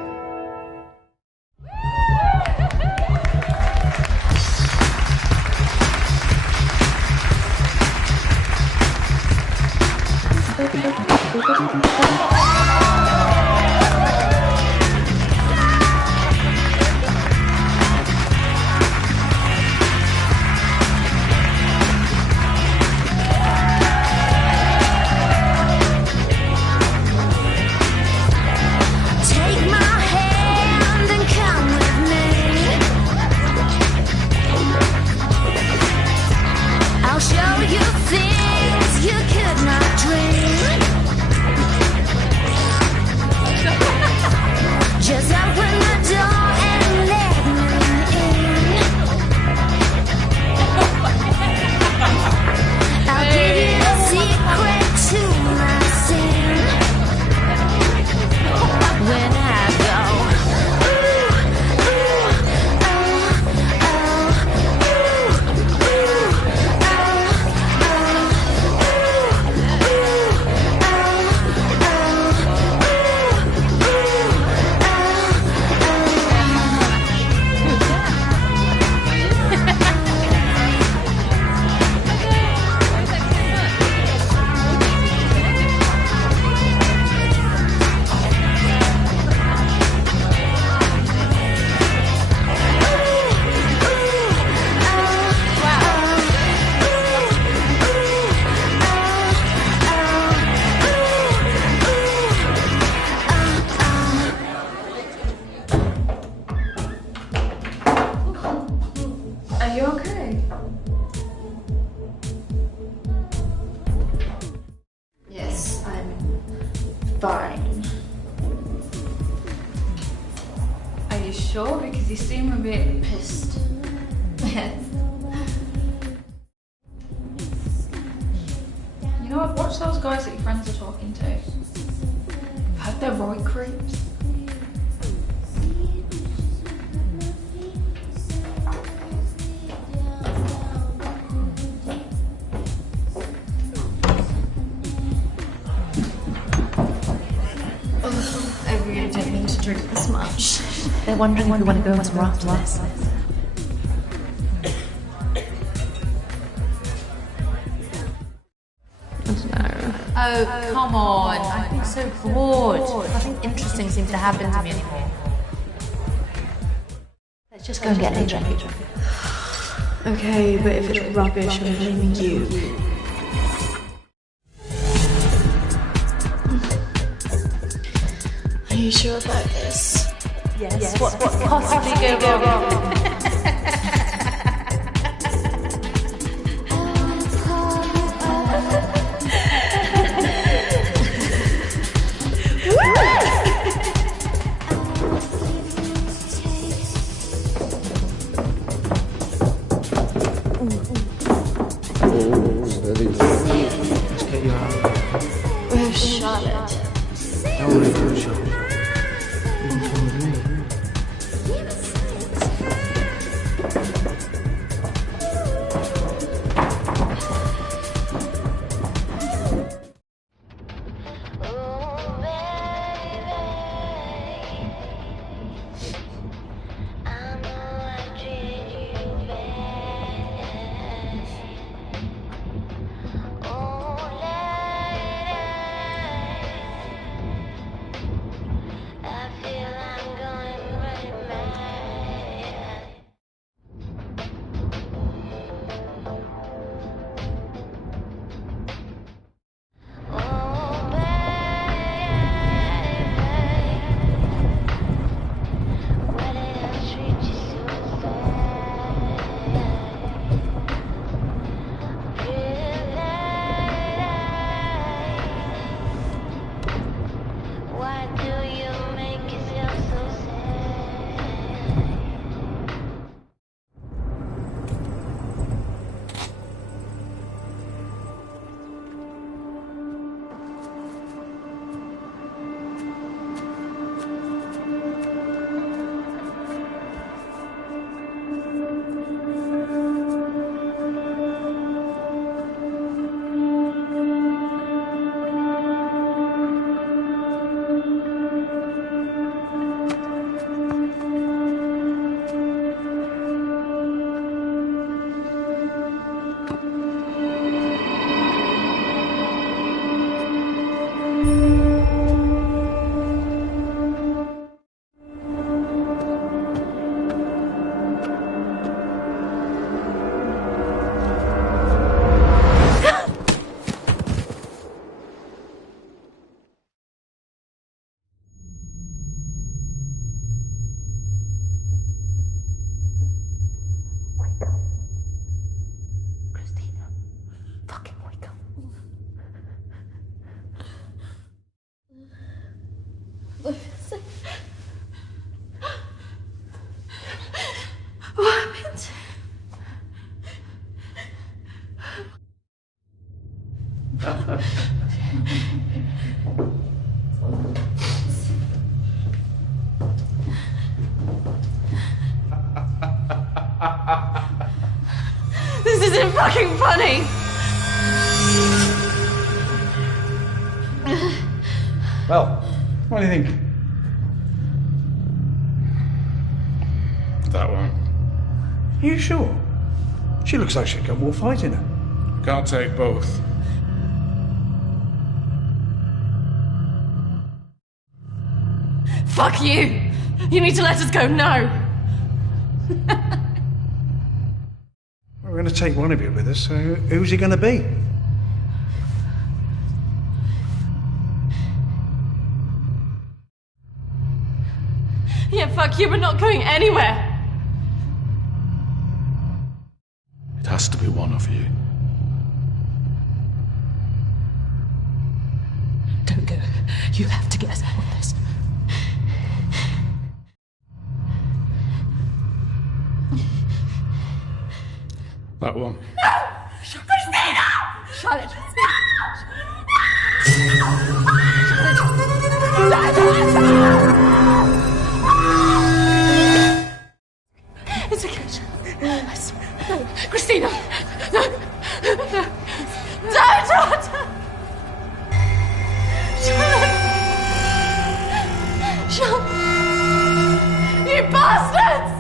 Take my hand and come with me. I'll show you things you could not dream. Just open the door and let me in. I'll give you a secret to my sin. When I go, Are you okay? Yes, I'm fine. Are you sure? Because you seem a bit pissed. Yes. You know, I've watched those guys that your friends are talking to. I've heard they're right creeps. I really don't mean to drink this much. They're wondering if we want to go somewhere after this. Oh, come on. I've been so bored. Nothing interesting seems to happen to me anymore. Let's just go and get a drink. Okay, but if it's rubbish, I'm blaming you. Are you sure about this? Yes. What could possibly go wrong? Let's get you out. Where's Charlotte? Don't worry about Charlotte. You can come with me. What happened? This isn't fucking funny! Well, what do you think? That one. Are you sure? She looks like she's got more fight in her. Can't take both. Fuck you! You need to let us go now! We're going to take one of you with us, so who's he going to be? Yeah, fuck you, we're not going anywhere! It has to be one of you. Don't go. You have to get us out of this. That one. Christina! Charlotte! It's okay. I swear. No. Christina! No! No! Don't! Charlotte! You bastards!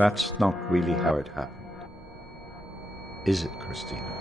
That's not really how it happened. Is it, Christina?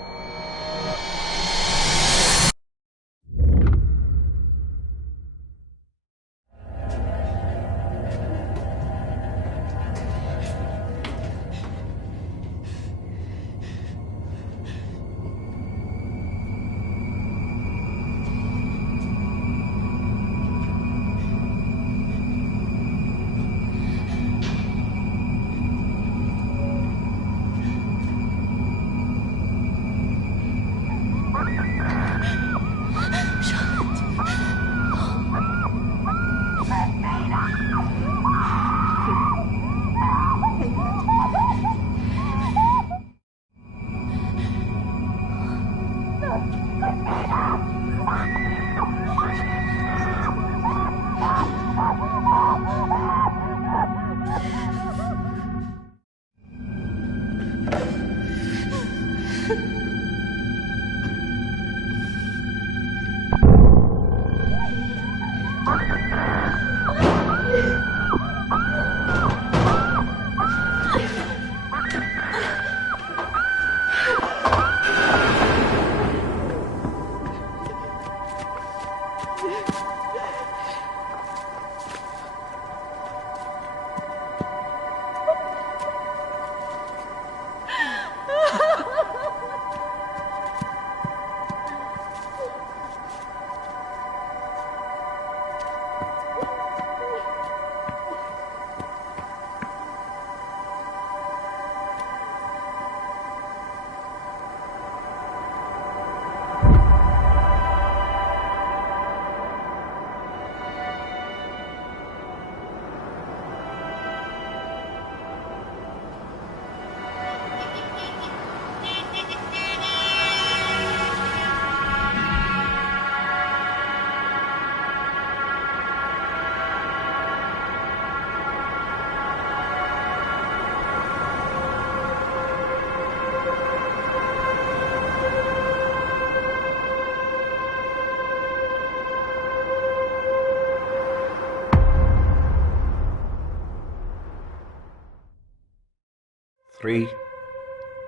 Three,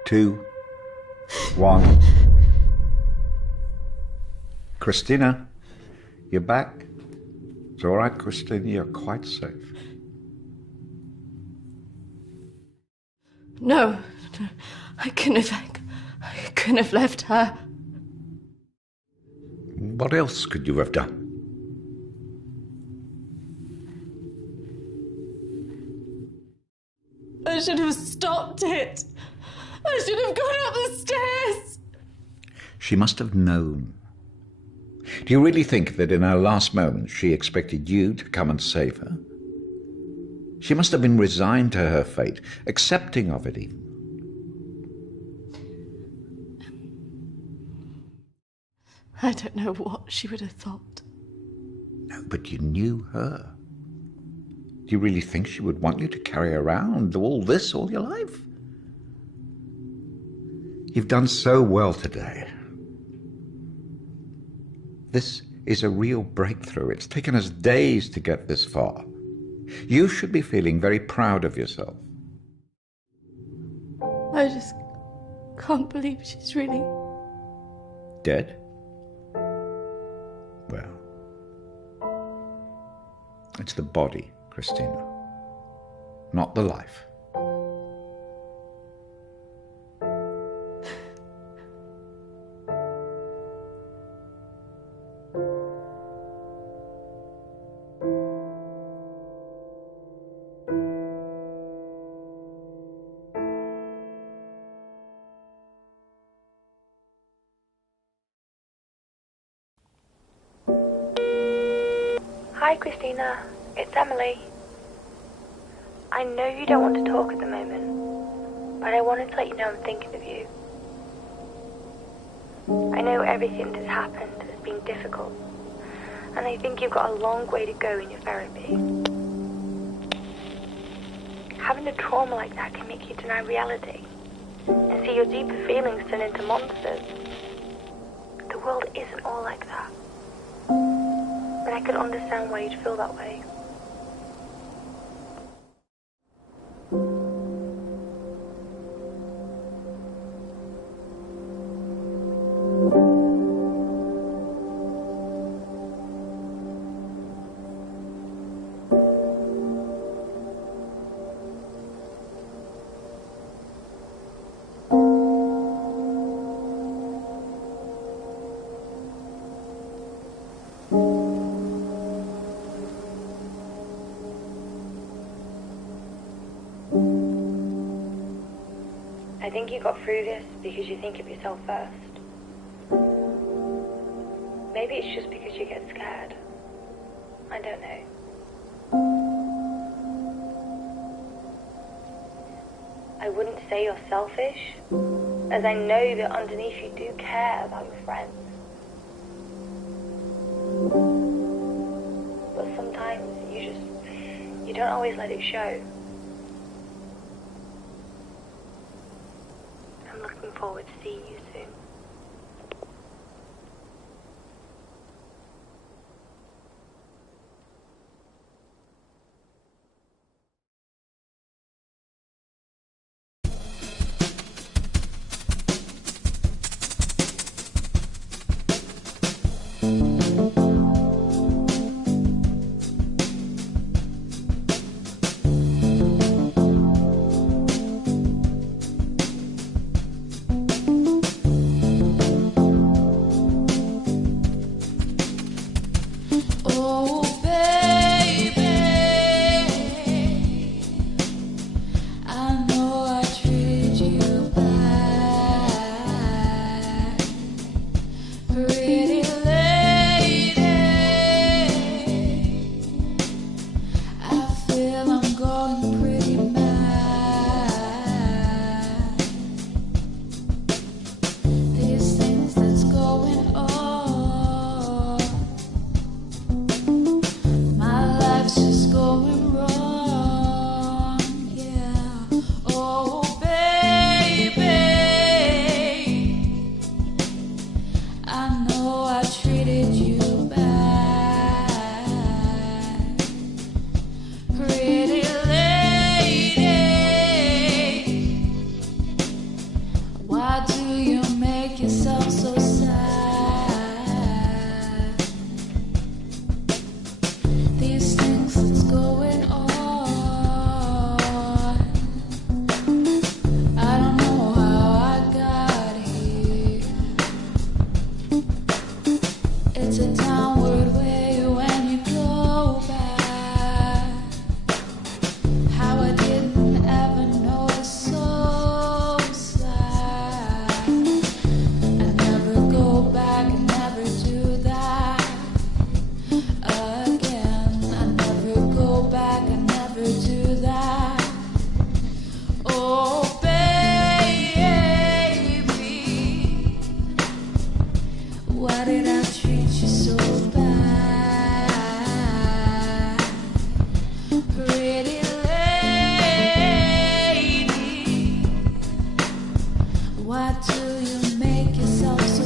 2, 1. Christina, you're back. It's all right, Christina, you're quite safe. No, I couldn't have left her. What else could you have done? I should have stopped it. I should have gone up the stairs. She must have known. Do you really think that in her last moments she expected you to come and save her? She must have been resigned to her fate, accepting of it even. I don't know what she would have thought. No, but you knew her. Do you really think she would want you to carry around all this all your life? You've done so well today. This is a real breakthrough. It's taken us days to get this far. You should be feeling very proud of yourself. I just can't believe she's really... Dead? Well, it's the body, Christina, not the life. Hi, Christina. It's Emily. I know you don't want to talk at the moment, but I wanted to let you know I'm thinking of you. I know everything that's happened has been difficult, and I think you've got a long way to go in your therapy. Having a trauma like that can make you deny reality and see your deeper feelings turn into monsters. The world isn't all like that. But I can understand why you'd feel that way. think you got through this because you think of yourself first. Maybe it's just because you get scared. I don't know. I wouldn't say you're selfish, as I know that underneath you do care about your friends. But sometimes you don't always let it show. I'm looking forward to seeing you soon. Why do you make yourself so